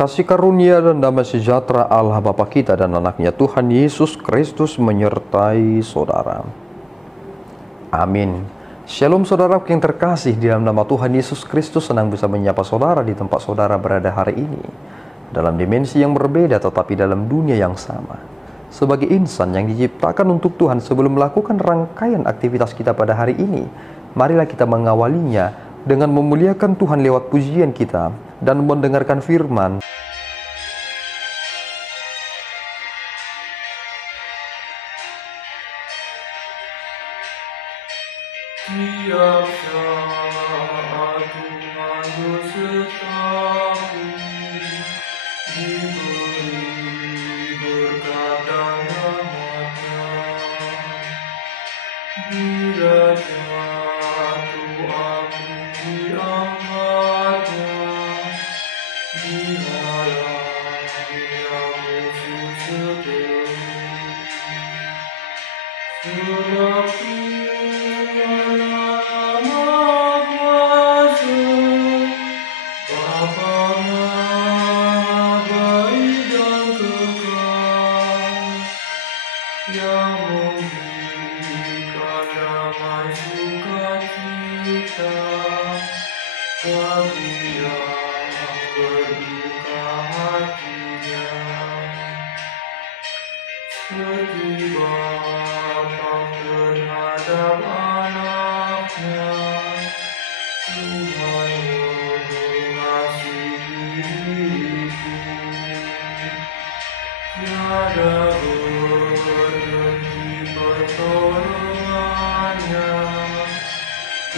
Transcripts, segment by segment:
Kasih karunia dan damai sejahtera Allah Bapa kita dan anaknya Tuhan Yesus Kristus menyertai saudara. Amin. Shalom saudara yang terkasih, di dalam nama Tuhan Yesus Kristus senang bisa menyapa saudara di tempat saudara berada hari ini. Dalam dimensi yang berbeda tetapi dalam dunia yang sama. Sebagai insan yang diciptakan untuk Tuhan, sebelum melakukan rangkaian aktivitas kita pada hari ini, marilah kita mengawalinya dengan memuliakan Tuhan lewat pujian kita dan mendengarkan firman. Tiap saat Tuhan besertaku, diberi berkat dan rahmat-Nya. Bila jatuh aku diangkat-Nya, dihalang yang musuh seteru. Sebab seperti bapa terhadap anaknya, Tuhan mengasihi diriku. Tiada berhenti pertolongannya,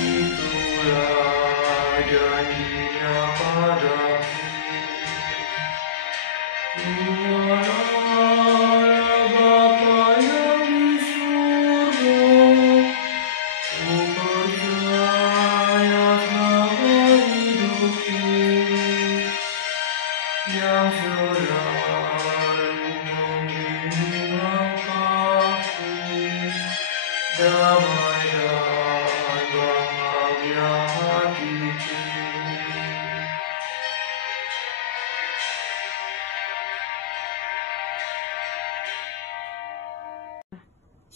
itulah janjinya padaku. Tuhan Allah Bapa yang di surga, ku percaya selama hidupku, yang selalu membimbing langkahku, damai dan bahagia hatiku.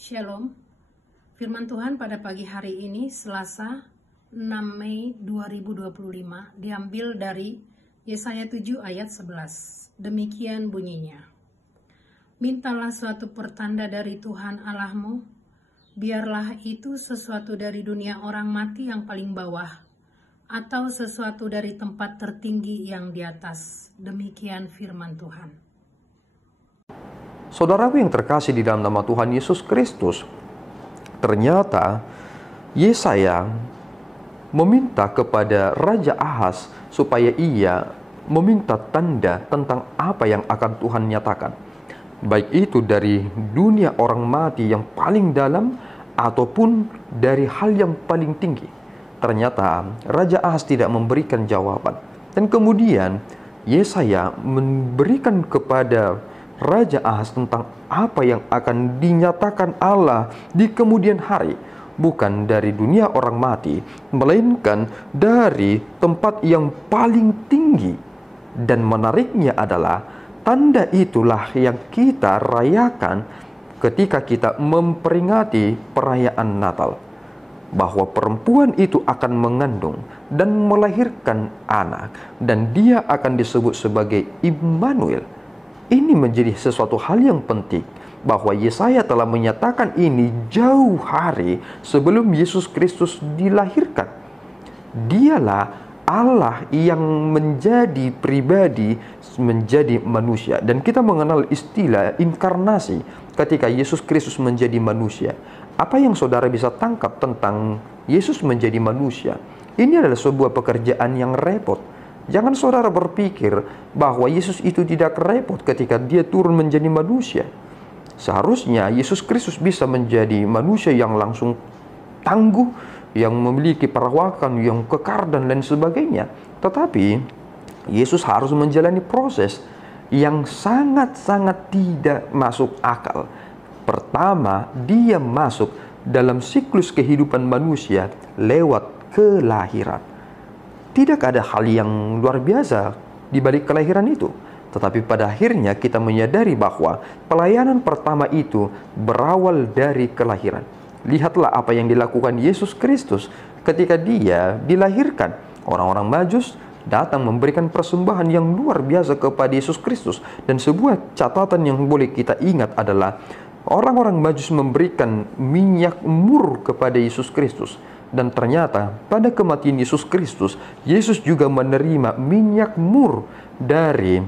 Shalom. Firman Tuhan pada pagi hari ini, Selasa 6 Mei 2025, diambil dari Yesaya 7 ayat 11. Demikian bunyinya. Mintalah suatu pertanda dari Tuhan Allahmu, biarlah itu sesuatu dari dunia orang mati yang paling bawah, atau sesuatu dari tempat tertinggi yang di atas. Demikian firman Tuhan. Saudaraku yang terkasih di dalam nama Tuhan Yesus Kristus, ternyata Yesaya meminta kepada Raja Ahaz supaya ia meminta tanda tentang apa yang akan Tuhan nyatakan, baik itu dari dunia orang mati yang paling dalam ataupun dari hal yang paling tinggi. Ternyata Raja Ahaz tidak memberikan jawaban, dan kemudian Yesaya memberikan kepada Raja Ahaz tentang apa yang akan dinyatakan Allah di kemudian hari, bukan dari dunia orang mati, melainkan dari tempat yang paling tinggi. Dan menariknya adalah tanda itulah yang kita rayakan ketika kita memperingati perayaan Natal, bahwa perempuan itu akan mengandung dan melahirkan anak, dan dia akan disebut sebagai Immanuel. Ini menjadi sesuatu hal yang penting, bahwa Yesaya telah menyatakan ini jauh hari sebelum Yesus Kristus dilahirkan. Dialah Allah yang menjadi pribadi, menjadi manusia. Dan kita mengenal istilah inkarnasi ketika Yesus Kristus menjadi manusia. Apa yang saudara bisa tangkap tentang Yesus menjadi manusia? Ini adalah sebuah pekerjaan yang repot. Jangan saudara berpikir bahwa Yesus itu tidak repot ketika dia turun menjadi manusia. Seharusnya Yesus Kristus bisa menjadi manusia yang langsung tangguh, yang memiliki perawakan yang kekar dan lain sebagainya. Tetapi Yesus harus menjalani proses yang sangat-sangat tidak masuk akal. Pertama, dia masuk dalam siklus kehidupan manusia lewat kelahiran. Tidak ada hal yang luar biasa di balik kelahiran itu. Tetapi pada akhirnya kita menyadari bahwa pelayanan pertama itu berawal dari kelahiran. Lihatlah apa yang dilakukan Yesus Kristus ketika dia dilahirkan. Orang-orang Majus datang memberikan persembahan yang luar biasa kepada Yesus Kristus. Dan sebuah catatan yang boleh kita ingat adalah orang-orang Majus memberikan minyak mur kepada Yesus Kristus. Dan ternyata pada kematian Yesus Kristus, Yesus juga menerima minyak mur dari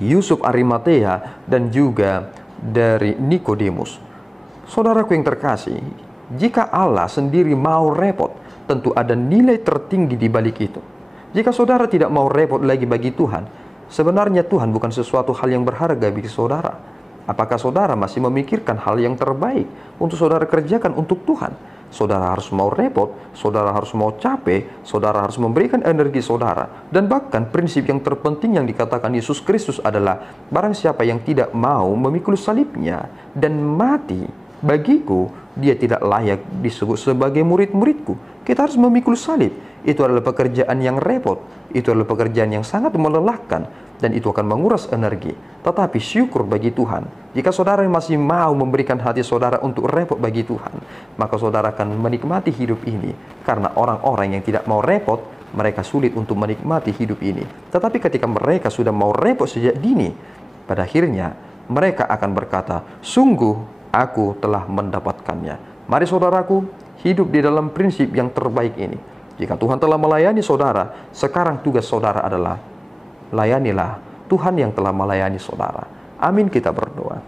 Yusuf Arimatea dan juga dari Nikodemus. Saudaraku yang terkasih, jika Allah sendiri mau repot, tentu ada nilai tertinggi di balik itu. Jika saudara tidak mau repot lagi bagi Tuhan, sebenarnya Tuhan bukan sesuatu hal yang berharga bagi saudara. Apakah saudara masih memikirkan hal yang terbaik untuk saudara kerjakan untuk Tuhan? Saudara harus mau repot, saudara harus mau capek, saudara harus memberikan energi saudara. Dan bahkan prinsip yang terpenting yang dikatakan Yesus Kristus adalah, barang siapa yang tidak mau memikul salibnya dan mati bagiku, dia tidak layak disebut sebagai murid-muridku. Kita harus memikul salib. Itu adalah pekerjaan yang repot, itu adalah pekerjaan yang sangat melelahkan, dan itu akan menguras energi. Tetapi syukur bagi Tuhan, jika saudara masih mau memberikan hati saudara untuk repot bagi Tuhan, maka saudara akan menikmati hidup ini. Karena orang-orang yang tidak mau repot, mereka sulit untuk menikmati hidup ini. Tetapi ketika mereka sudah mau repot sejak dini, pada akhirnya mereka akan berkata, sungguh aku telah mendapatkannya. Mari saudaraku, hidup di dalam prinsip yang terbaik ini. Jika Tuhan telah melayani saudara, sekarang tugas saudara adalah layanilah Tuhan yang telah melayani saudara. Amin, kita berdoa.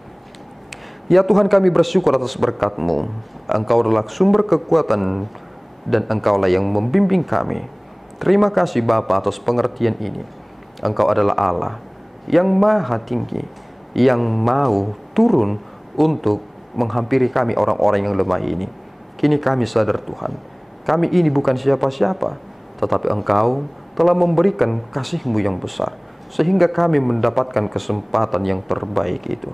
Ya Tuhan, kami bersyukur atas berkat-Mu. Engkau adalah sumber kekuatan dan Engkaulah yang membimbing kami. Terima kasih Bapa atas pengertian ini. Engkau adalah Allah yang maha tinggi, yang mau turun untuk menghampiri kami orang-orang yang lemah ini. Kini kami sadar Tuhan, kami ini bukan siapa-siapa, tetapi Engkau telah memberikan kasih-Mu yang besar, sehingga kami mendapatkan kesempatan yang terbaik itu.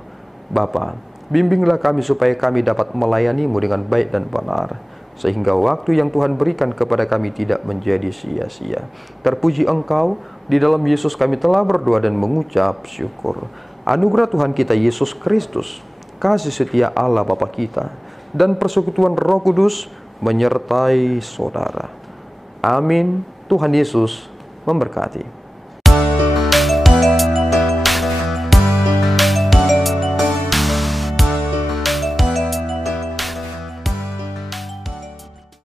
Bapa, bimbinglah kami supaya kami dapat melayani-Mu dengan baik dan benar, sehingga waktu yang Tuhan berikan kepada kami tidak menjadi sia-sia. Terpuji Engkau, di dalam Yesus kami telah berdoa dan mengucap syukur. Anugerah Tuhan kita Yesus Kristus, kasih setia Allah Bapa kita, dan persekutuan Roh Kudus menyertai saudara. Amin. Tuhan Yesus memberkati.